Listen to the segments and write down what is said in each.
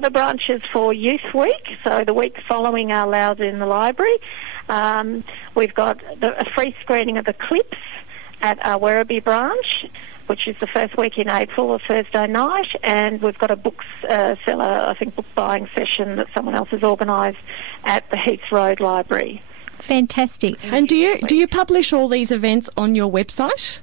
The branch is for Youth Week, so the week following our Loud in the Library. We've got a free screening of Eclipse at our Werribee branch, which is the first week in April, a Thursday night, and we've got a book buying session that someone else has organised at the Heaths Road Library. Fantastic. And do you publish all these events on your website?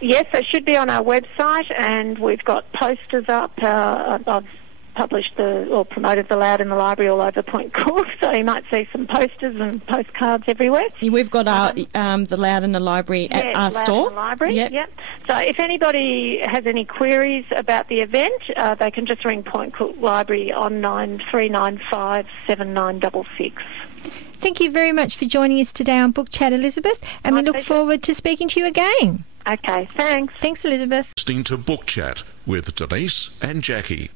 Yes, they should be on our website, and we've got posters up. I've published or promoted the Loud in the Library all over Point Cook, so you might see some posters and postcards everywhere. We've got the Loud in the Library at our store. Loud in the Library, yep. So if anybody has any queries about the event, they can just ring Point Cook Library on 9395 7966. Thank you very much for joining us today on Book Chat, Elizabeth, and we look forward to speaking to you again. Okay, thanks. Thanks, Elizabeth. Listening to Book Chat with Denise and Jackie.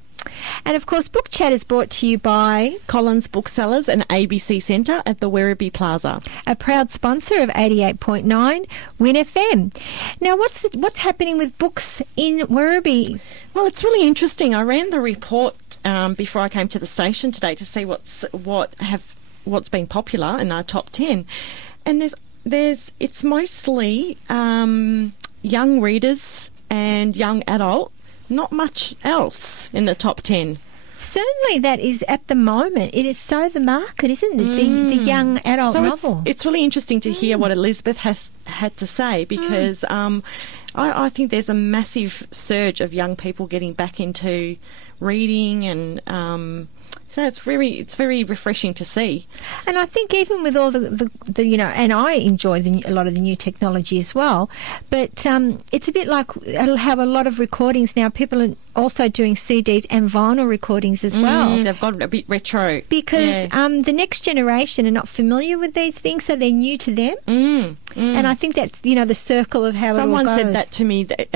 And of course, Book Chat is brought to you by Collins Booksellers and ABC Centre at the Werribee Plaza, a proud sponsor of 88.9 Win FM. Now, what's happening with books in Werribee? Well, it's really interesting. I ran the report before I came to the station today to see what's been popular in our top 10, and it's mostly young readers and young adult. Not much else in the top 10. Certainly that is, at the moment, it is so the market, isn't it? The young adult novel. It's really interesting to hear what Elizabeth has had to say, because I think there's a massive surge of young people getting back into reading, and so it's very refreshing to see. And I think even with all the and I enjoy a lot of the new technology as well, but it's a bit like how a lot of recordings now, people are also doing CDs and vinyl recordings as well. They've got a bit retro. Because the next generation are not familiar with these things, so they're new to them. And I think that's, the circle of how Someone it all goes. said that to me, that,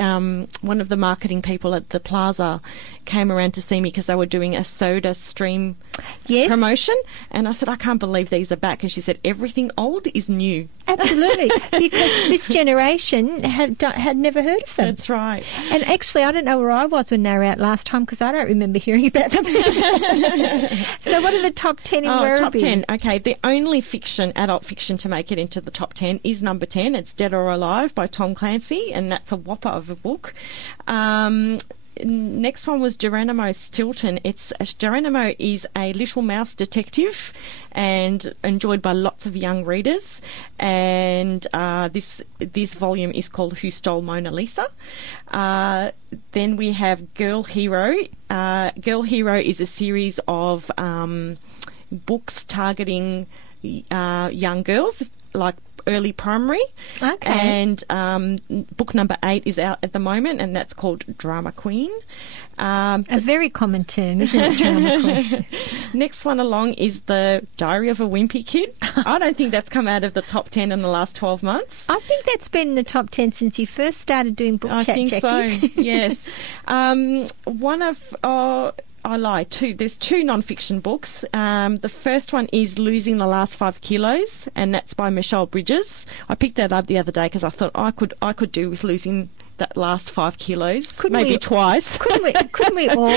one of the marketing people at the Plaza came around to see me because they were doing a Soda Stream promotion, and I said, I can't believe these are back, and she said, everything old is new. Absolutely, because this generation had never heard of them. That's right. And actually, I don't know where I was when they were out last time, because I don't remember hearing about them. So what are the top 10 in Werribee? Top 10. Okay, the only adult fiction to make it into the top 10 is number 10. It's Dead or Alive by Tom Clancy, and that's a whopper of a book. Next one was Geronimo Stilton. Geronimo is a little mouse detective and enjoyed by lots of young readers. And this volume is called Who Stole Mona Lisa? Then we have Girl Hero. Girl Hero is a series of books targeting young girls, like early primary. Okay. And book number 8 is out at the moment, and that's called Drama Queen. A very common term, isn't it, Drama Queen? Next one along is The Diary of a Wimpy Kid. I don't think that's come out of the top 10 in the last 12 months. I think that's been in the top 10 since you first started doing Book Chat, Jackie. I think so, yes. I lie. There's 2 non-fiction books. The first one is Losing the Last 5 Kilos, and that's by Michelle Bridges. I picked that up the other day because I thought I could do with losing that last 5 kilos, maybe twice. Couldn't we all?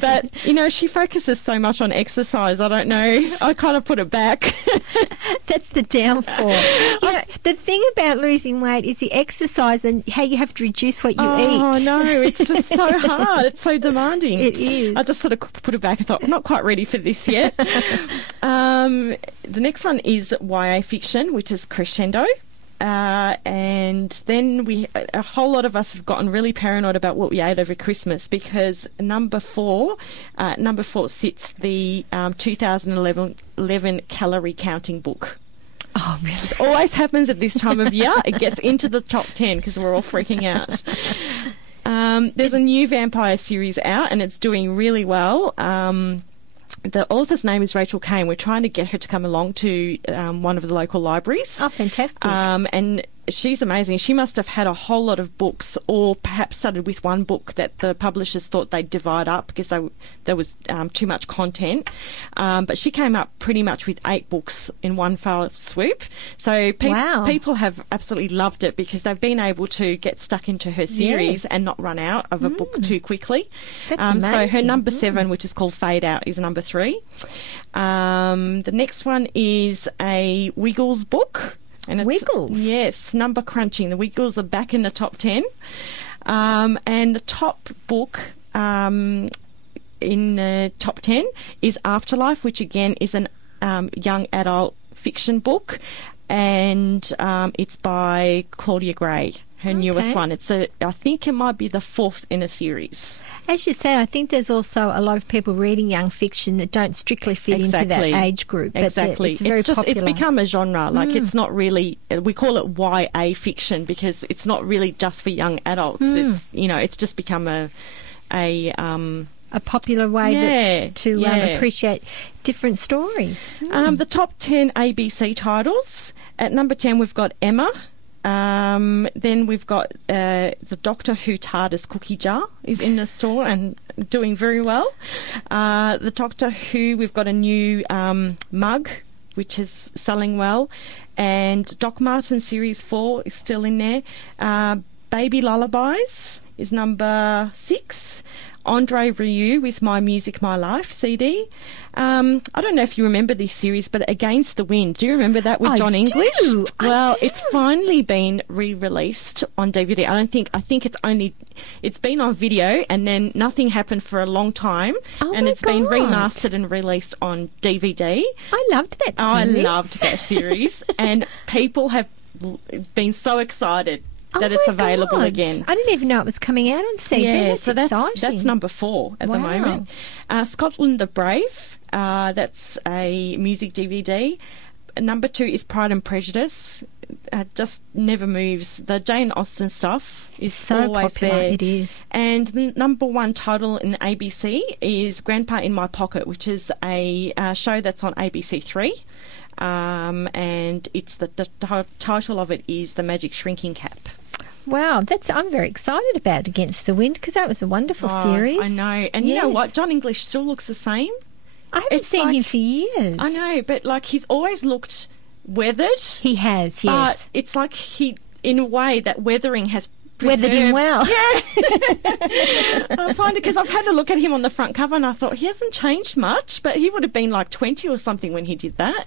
But, she focuses so much on exercise, I don't know. I kind of put it back. That's the downfall. The thing about losing weight is the exercise and how you have to reduce what you eat. Oh, no, it's just so hard. It's so demanding. It is. I just sort of put it back. I thought, I'm not quite ready for this yet. The next one is YA fiction, which is Crescendo. And then a whole lot of us have gotten really paranoid about what we ate over Christmas, because number 4 sits the 2011 calorie counting book. Oh, really? It always happens at this time of year. It gets into the top 10 because we're all freaking out. There's a new vampire series out, and it's doing really well. The author's name is Rachel Kane. We're trying to get her to come along to one of the local libraries. Oh, fantastic. And she's amazing. She must have had a whole lot of books, or perhaps started with one book that the publishers thought they'd divide up because there was too much content. But she came up pretty much with 8 books in one fell swoop. So people have absolutely loved it because they've been able to get stuck into her series and not run out of a book too quickly. That's so her amazing. number 7, which is called Fade Out, is number 3. The next one is a Wiggles book. And it's, Wiggles? Yes, number crunching. The Wiggles are back in the top 10. And the top book in the top 10 is Afterlife, which again is an young adult fiction book. And it's by Claudia Gray, her newest one. I think it might be the 4th in a series. As you say, I think there's also a lot of people reading young fiction that don't strictly fit into that age group. But Exactly. it's very popular. It's become a genre. Like it's not really, we call it YA fiction because it's not really just for young adults. It's just become a popular way to appreciate different stories. The top 10 ABC titles. At number 10, we've got Emma. Then we've got the Doctor Who TARDIS cookie jar is in the store and doing very well. The Doctor Who, we've got a new mug, which is selling well. And Doc Martin Series 4 is still in there. Baby Lullabies is number 6. Andre Rieu with My Music, My Life CD. I don't know if you remember this series, but Against the Wind. Do you remember that with John English? Well, it's finally been re-released on DVD. I think it's been on video and then nothing happened for a long time. And it's been remastered and released on DVD. I loved that series. I loved that series. And people have been so excited that it's available again. I didn't even know it was coming out on CD. Yeah, that's exciting. that's number 4 at the moment. Scotland the Brave, that's a music DVD. Number 2 is Pride and Prejudice. Just never moves. The Jane Austen stuff is so always popular. there. It is. And the number 1 title in ABC is Grandpa in My Pocket, which is a show that's on ABC 3. And it's the title of it is The Magic Shrinking Cap. Wow, I'm very excited about Against the Wind because that was a wonderful series. I know. And you know what? John English still looks the same. I haven't seen him for years. I know, but he's always looked weathered. He has, yes. But it's like in a way, that weathering has weathered him well. Yeah. I find it because I've had a look at him on the front cover and I thought he hasn't changed much, but he would have been like 20 or something when he did that.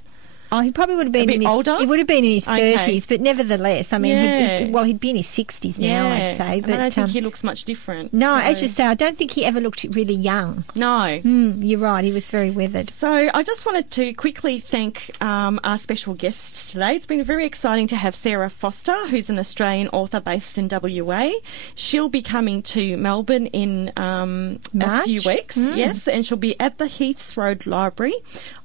Oh, he probably would have been older. He would have been in his 30s, but nevertheless, I mean, he'd be in his 60s now, I'd say. But I don't think he looks much different. No, as you say, I don't think he ever looked really young. No. You're right, he was very weathered. So I just wanted to quickly thank our special guest today. It's been very exciting to have Sarah Foster, who's an Australian author based in WA. She'll be coming to Melbourne in a few weeks, yes, and she'll be at the Heaths Road Library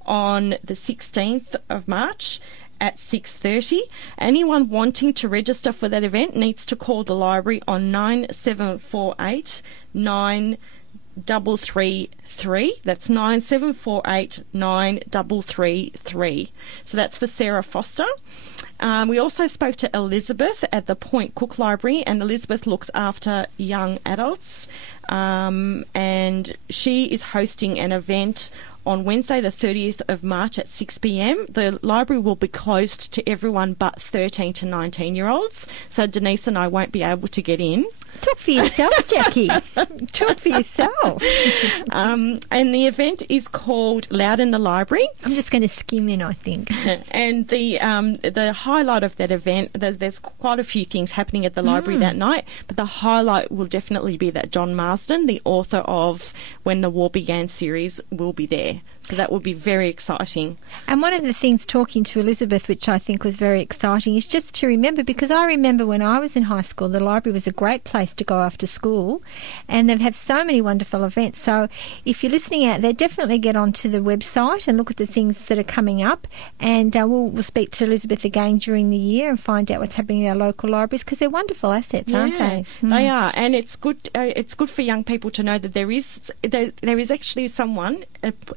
on the 16th of March at 6:30. Anyone wanting to register for that event needs to call the library on 9748 9333. That's 9748 9333. So that's for Sarah Foster. We also spoke to Elizabeth at the Point Cook Library, and Elizabeth looks after young adults, and she is hosting an event on Wednesday the 30th of March at 6 p.m. The library will be closed to everyone but 13 to 19-year-olds, so Denise and I won't be able to get in. Talk for yourself, Jackie. Talk for yourself. And the event is called Loud in the Library. I'm just going to skim in, I think. And the highlight of that event, there's quite a few things happening at the library that night, but the highlight will definitely be that John Marsden, the author of When the War Began series, will be there. So that will be very exciting. And one of the things, talking to Elizabeth, which I think was very exciting, is just to remember, because I remember when I was in high school, the library was a great place to go after school, and they've had so many wonderful events. So if you're listening out there, definitely get onto the website and look at the things that are coming up. And we'll speak to Elizabeth again during the year and find out what's happening in our local libraries, because they're wonderful assets, aren't they? They are, and it's good. It's good for young people to know that there is actually someone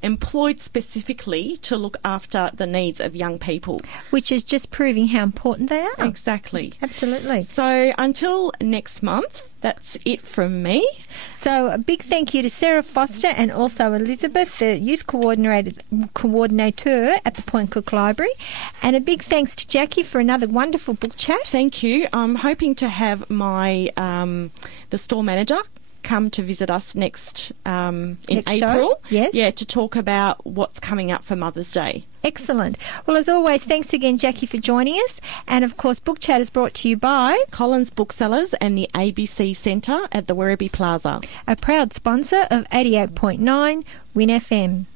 employed specifically to look after the needs of young people, Which is just proving how important they are. Exactly. Absolutely. So until next month, that's it from me. So a big thank you to Sarah Foster and also Elizabeth, the youth coordinator at the Point Cook Library, and a big thanks to Jackie for another wonderful book chat. Thank you. I'm hoping to have my the store manager come to visit us next in April. Show? Yes. Yeah, to talk about what's coming up for Mother's Day. Excellent. Well, as always, thanks again, Jackie, for joining us. And, of course, Book Chat is brought to you by Collins Booksellers and the ABC Centre at the Werribee Plaza. a proud sponsor of 88.9 Win FM.